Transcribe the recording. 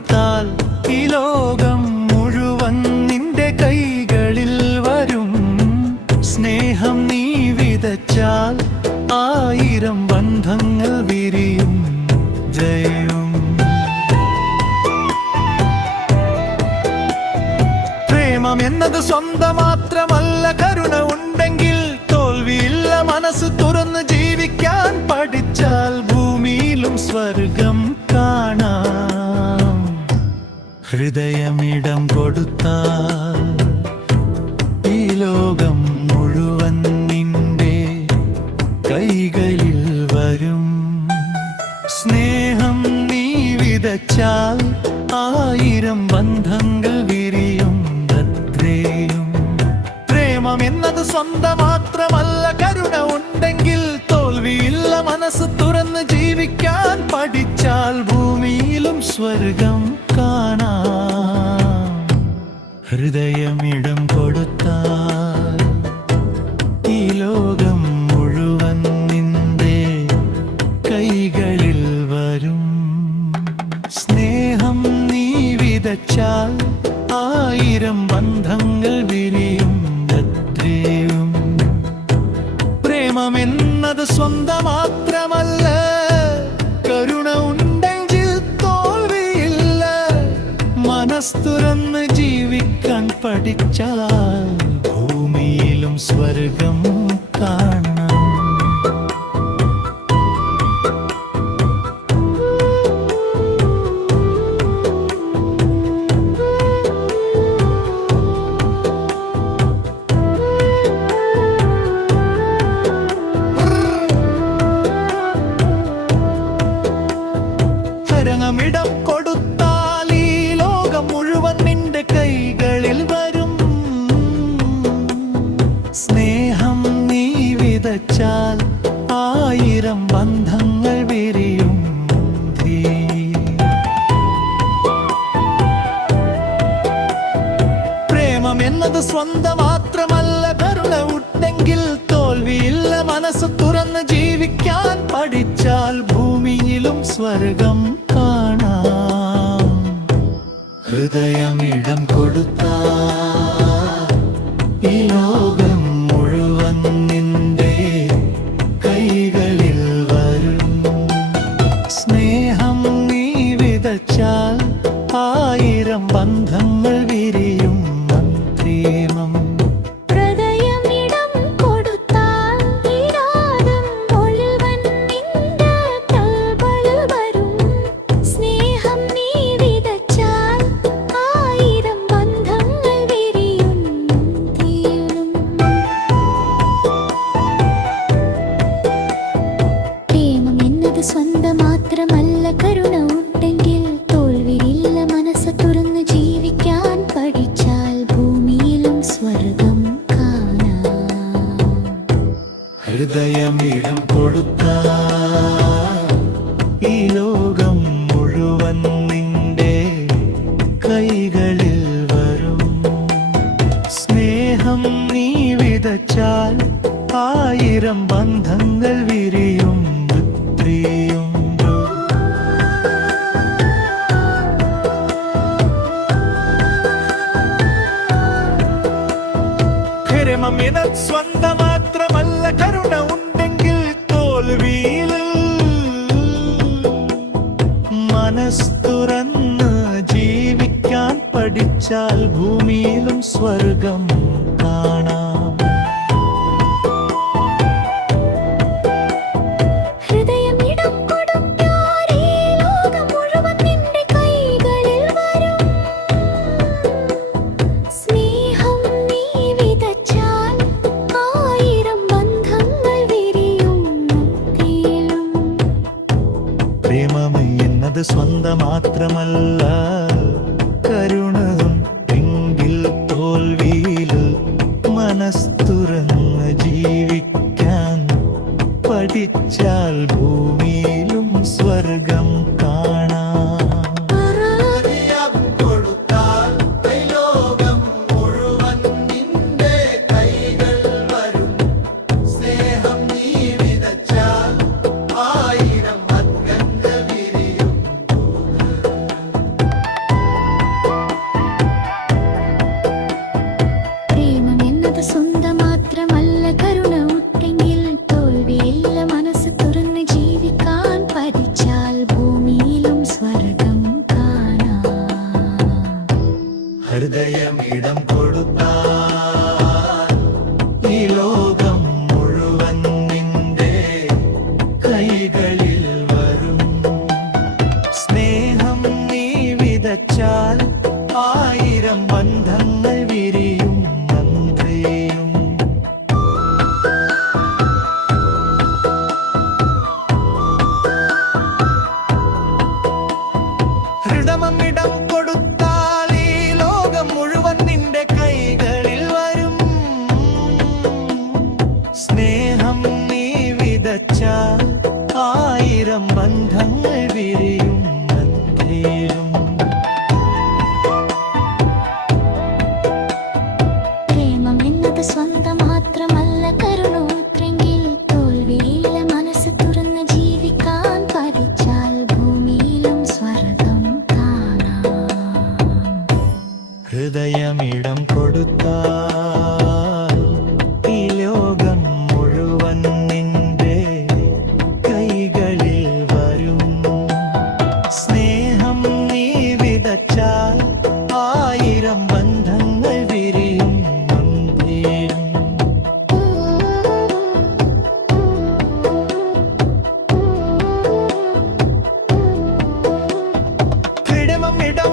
കൊടുത്താൽ ഈ ലോകം മുഴുവൻ നിന്റെ കൈകളിൽ വരും. സ്നേഹം നീ വിതച്ചാൽ 1000 ബന്ധങ്ങൾ വിരിയും. ജയം. പ്രേമം എന്നത് സ്വന്തം മാത്രമല്ല, കരുണ ഉണ്ടെങ്കിൽ തോൽവിയില്ല. മനസ്സ് തുറന്ന് ജീവിക്കാൻ പഠിച്ചാൽ ഭൂമിയിലും സ്വർഗം കാണാം. ഹൃദയമിടം കൊടുത്താൽ ഈ ലോകം മുഴുവൻ നിന്റെ കൈകളിൽ വരും. സ്നേഹം നീ വിതച്ചാൽ 1000 ബന്ധങ്ങൾ വിരിയും. പ്രേമം എന്നത് സ്വന്തം മാത്രമല്ല, കരുണ ഉണ്ടെങ്കിൽ തോൽവിയില്ല. മനസ്സ് തുറന്ന് ജീവിക്കാൻ പഠിച്ചാൽ ഭൂമിയിലും സ്വർഗം കാണാം. ഹൃദയമിടം കൊടുത്താൽ ഈ ലോകം മുഴുവൻ നിന്റെ കൈകളിൽ വരും. സ്നേഹം നീ വിതച്ചാൽ 1000 ബന്ധങ്ങൾ വിരിയും. പ്രേമം എന്നത് സ്വന്തം മാത്രമല്ല, കരുണ ഉണ്ടെങ്കിൽ തോൽവിയില്ല. മനസ്സ് തുറന്ന് ജീവിക്കാൻ പഠിച്ചാൽ ഭൂമിയിലും സ്വർഗം കാണാം. ഇടം കൊടുത്താൽ ഈ ലോകം മുഴുവൻ നിന്റെ കൈകളിൽ വരും. സ്നേഹം നീ വിതച്ചാൽ 1000 ബന്ധങ്ങൾ വിരിയും. പ്രേമം എന്നത് സ്വന്തം മാത്രമല്ല, കരുണ ഉണ്ടെങ്കിൽ തോൽവിയില്ല. മനസ്സ് തുറന്ന് ജീവിക്കാൻ പഠിച്ചാൽ ഭൂമിയിലും സ്വർഗം കാണാം. ഹൃദയമിടം കൊടുത്താൽ ഈ ലോകം മുഴുവൻ നിന്റെ കൈകളിൽ വരും. സ്നേഹം നീ വിതച്ചാൽ 1000 ബന്ധങ്ങൾ വിരിയും. പ്രേമം സ്വന്തം മാത്രമല്ല, കരുണ ഉണ്ടെങ്കിൽ തോൽവിയില്ല. മനസ്സ് തുറന്ന് ജീവിക്കാൻ പഠിച്ചാൽ ഭൂമിയിലും സ്വർഗം കാണാം. ഹൃദയമിടം കൊടുത്താൽ ഈ ലോകം മുഴുവൻ നിന്റെ കൈകളിൽ വരും. സ്നേഹം നീ വിതച്ചാൽ 1000 ബന്ധങ്ങൾ വിരിയും. പ്രേമം എന്നത് സ്വന്തം മാത്രമല്ല, കരുണ ഉണ്ടെങ്കിൽ തോൽവിയിൽ. മനസ്സ് തുറന്ന് ജീവിക്കാൻ പഠിച്ചാൽ ഭൂമിയിലും സ്വർഗം കാണാം. പ്രേമം എന്നത് സ്വന്തം മാത്രമല്ല, കരുണ ഉണ്ടെങ്കിൽ തോൽവിയിൽ. മനസ്സ് തുറന്ന് ജീവിക്കാൻ പഠിച്ചാൽ ഭൂമിയിലും സ്വർഗം കാണാം. ഹൃദയം ഇടം കൊടുത്താൽ ഈ ലോകം മുഴുവൻ നിന്റെ കൈകളിൽ വരും. സ്നേഹം നീ വിതച്ചാൽ 1000 ബന്ധങ്ങൾ വിരിയും മന്ത്രിയും. ഹൃദയമിടം കൊടുത്താൽ ഈ ലോകം മുഴുവൻ നിന്റെ കൈകളിൽ വരും. സ്നേഹം നീ വിതച്ചാൽ 1000 ബന്ധങ്ങൾ വിരിയും മന്ത്രിയും. പ്രേമം എന്നത് സ്വന്തം മാത്രമല്ല കരുണൂട്ടെങ്കിൽ തോൽവിയില്ല മനസ്സ് തുറന്ന് ജീവിക്കാൻ പഠിച്ചാൽ ഭൂമിയിലും സ്വർഗം കാണാം. ഹൃദയമിടം കൊടുത്താൽ ഈ ലോകം മുഴുവൻ നിന്റെ കൈകളിൽ വരും. സ്നേഹം നീ വിതച്ചാൽ 1000 ബന്ധങ്ങൾ വിരിയും മന്ത്രിയും. ഹൃദയമിടം